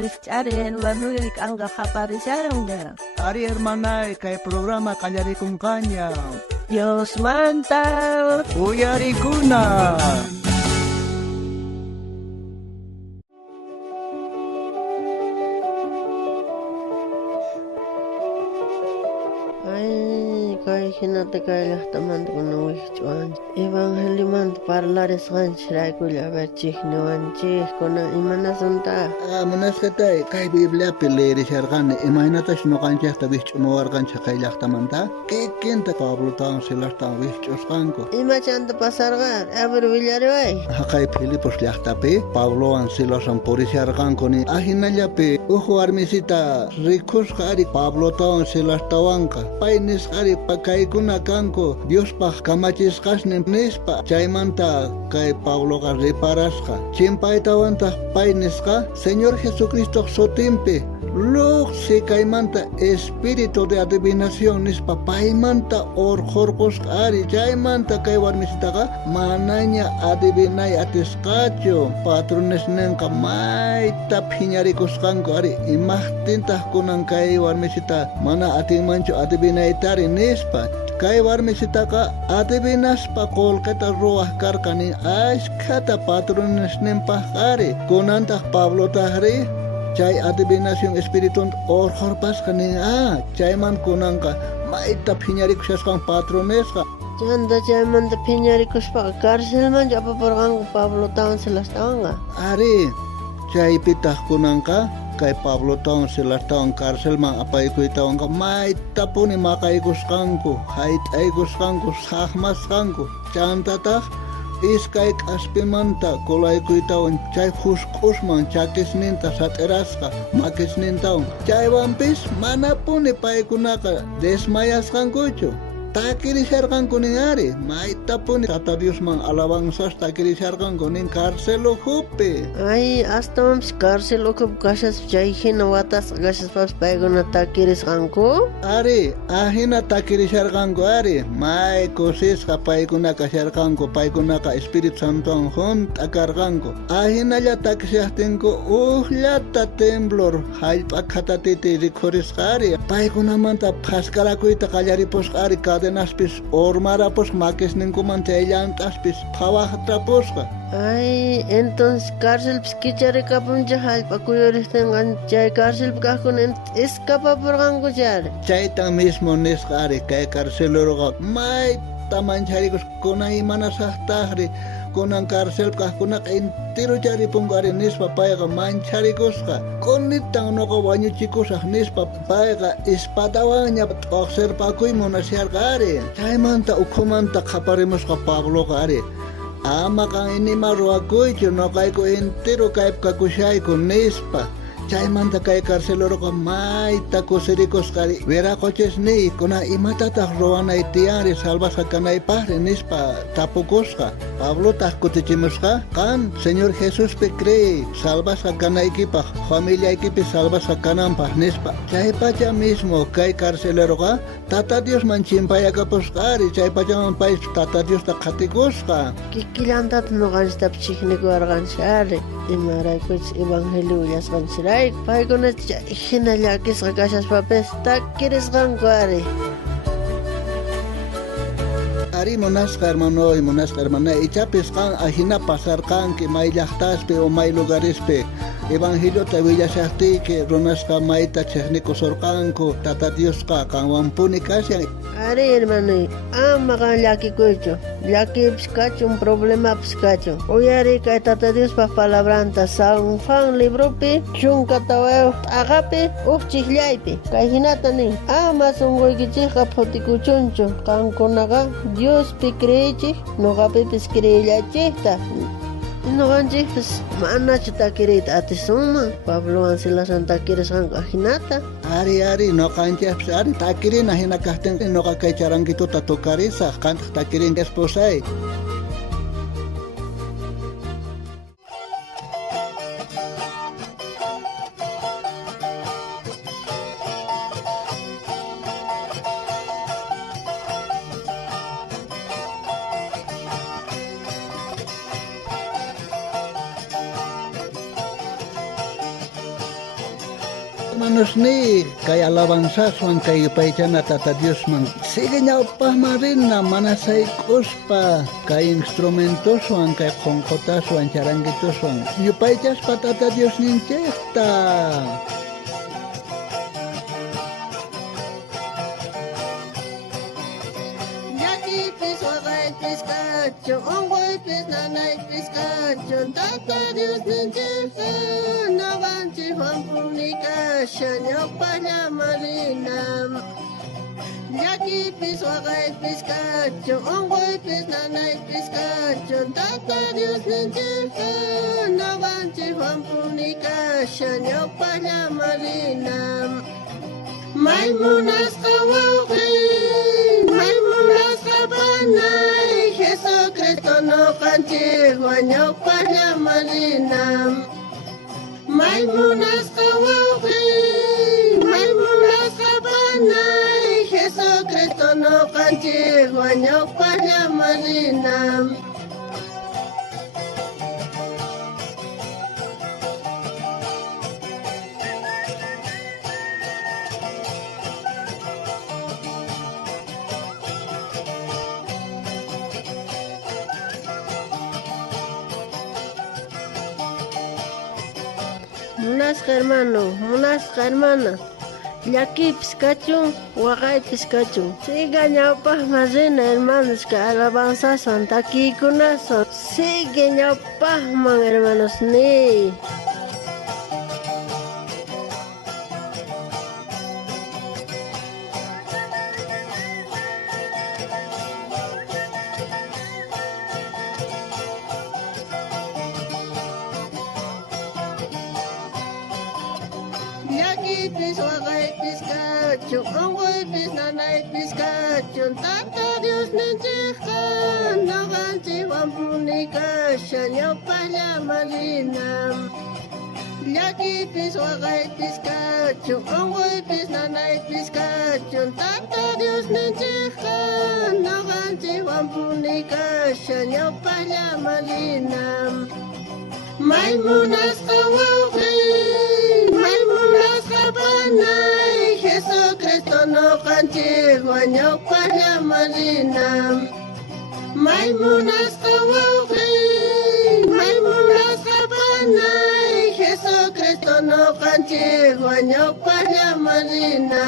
Richaren, Manuel, Anga, Japarizaron. Ari hermana, kay programa kanyari kung kanya. Dios manta. Uyari kuna. Kay hinata kay lahtaman ko na wihchuan. Evangelio man parlares gan shiray ko labar chihnuan chih kona imanasunta. Munaskatay kay Biblia pileri shargan imahinata shino kancha ta wihchumuar kancha kay lahtamanta. Kikinta Pablo taon silar taon wihchuskanko. Ima chanta pasargar, aber villarway. Kay Filipos lahtape Pablo an silosan porisharganko ni ahinallape uhu armisita rikus kari Pablo taon silar tawanka. Painis kari pakaykuna kanko Dios pa kamachisqasnin nispa chaymanta kay Pablo ka reparasqa chimpaytawanta paynisqa Señor Jesucristo sotimpi luqsi kaymanta espíritu de adivinación nispa paymanta orqorqusqari chaymanta kay warmisitaqa manaña adivinay atisqachu patrones ninqa mayta phiñarikusqanku ari imaqtintaq kunan kay warmisita mana atinmanchu adivinaytari nispa kay warmisitaqa adivinaspa qolqeta ruwaq karqani ashkhata patrones ninpaq qari kunantaq Pablo tahri chay adivinación espíritu orqorpasqa nin chayman kunanqa mayta phiñarikushasqan patronesqa Chanta chaymanta phiñarikushpa cárcelman chapaparqanku Pablo taon silastawanga. Ari chaypitaq kunanqa kay Pablo taon silastawan cárcelman apaykuytawanqa maytapuni maqaykusqanku hayt'aykusqanku saqmasqanku chantataq iskay k'aspimanta qulaykuytawan chay husq'usman chakisninta sat'irasqa makisnintawan chaywanpis manapuni paykunaqa desmayasqankuchu takirisharqanku nin ari maytapuni tata Diosman alabanzas takirisharqanku nin cárcelo hupi Ay, hasta cárcel ukup kashas chay hina watas kashaspas paykuna takirisqanku. Ari ahina takirisharqanku ari may kusisqa paykuna kasharqanku paykunaqa Espíritu Santowan junta karqanku ahinalla takishaqtinku uqllata temblor hallp'a khatatiti rikhurisqa ari paykunamanta phasqarakuyta qallaripusqa ari cadenaspis ormarapus makisninkuman chayllantaspis phawaqtrapusqa Ay, entonces cárcel kicharicapuncha hallp'akuyuristingan chay cárcel kaqkuna escapapurqanku chari. Chaytan mismo nisqa ari kay carceluruqa mayta mancharikus kunan imanasaqtaqri kunan cárcel kaqkunaqa entero charipunku ari nispa payqa mancharikusqa kunitan nuqa wañuchikusaq nispa payqa ispatawanña t'uqsirpakuy munasharqa ari chaymanta ukhumanta qhaparimusqa Pabloqa ari ama kan inima ruwakuychu nuqayku entero kaypkakushayku nispa chaymanta kay carceluruqa mayta kusirikusqari wiraquchisniy kunan imatataq ruwanay tiyanri salvasakanaypaqri nispa tapukusqa Pablotaq kutichimusqa qan Señor Jesuspi cree salvasakanaykipak familiaykipis salvasakananpaq nispa chaypacha mismo kay carceluruqa Tata Diosman chimpayakapusqari chaypachaman pay Tata Diosta qhatikusqa Kikillantata nuqanchitap chiqnikuwarqanchari imaraykuchus evangelio willasqanchirayku paykuna hina llakisqa kashaspapis takirisqanku ari Ari munasqa hermano y munasqa hermana ichapis qan ahina pasarqanki may llaqtaspi o may lugarispi evangelio tawillashaqtiyki runasqa mayta chiqnikusurqanku Tata Diosqa qanwanpuni kashan Ari hermano, ama kan llakikuychu llakipis kachun problemapis kachun uyari kay Tata Diospa palabranta San Juan libropi chunka tawayo t'aqapi chiklaypi kay hinata nin ama sunquykichikqa phutikuchunchu qankunaqa Diospi creychik nuqapipis creyllachikta nuqanchikpis manachu takiriyta atisunman Pablowan Silasan takirisqanku hinata Ari nuqanchikpis ari takirina hina kaqtinqa nuqa kay charanquituta tukarisaq qantaq takirin esposay hermanos ni kay alabanza suan kay paychana tata Dios man sigue ñawpaj marina manasay kuspa kay instrumento suan kay konjota suan charanguito suan yupaychas patata Dios ninchekta. Tata Dios nincheja, navanchi Juan Punica, Shanya Paya Marina. Yaki piswagay piskacho, ongoy pisnanay piskacho. Tata Dios nincheja, navanchi Juan Punica, Shanya Paya Marina. Maimunas kawawin, maimunas kabanay, Jesucristo no cantigua, ño para marina. Maimunas kawawin, maimunas kabanay, Jesucristo no cantigua, ño para marina. Munasqa hermano, llaki piscachun, waqay piscachun. Siga ñawpaj marina hermanos, que alabanza santa kikunason. Sigue ñawpajman hermanos ni. Tata Dios nincheja, navanchi Juan Punica, Shanya Paya Marina. Yaki piswagay piskacho, ongoy pisnanay piskacho. Tata Dios nincheja, navanchi Juan Punica, Shanya Paya Marina. Maimunas kawawin, maimunas kabanay, Jesucristo no cantigua, ño para marina. Maimunas kawawin, maimunas kabanay, Jesucristo no cantigua, ño para marina.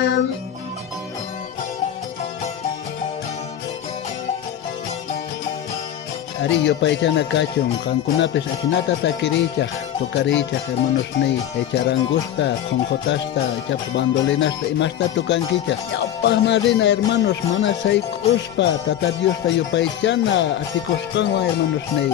Ari yo paychana kachon, kankunapes akinata takirichaj, tokarichaj hermanos ni, echarangusta, conjotasta, chaps bandolinasta, imasta tokankichaj. Yaupaj marina hermanos, manasay kuspa, tata Dios ta yo paychana, atikoskanwa hermanos ni.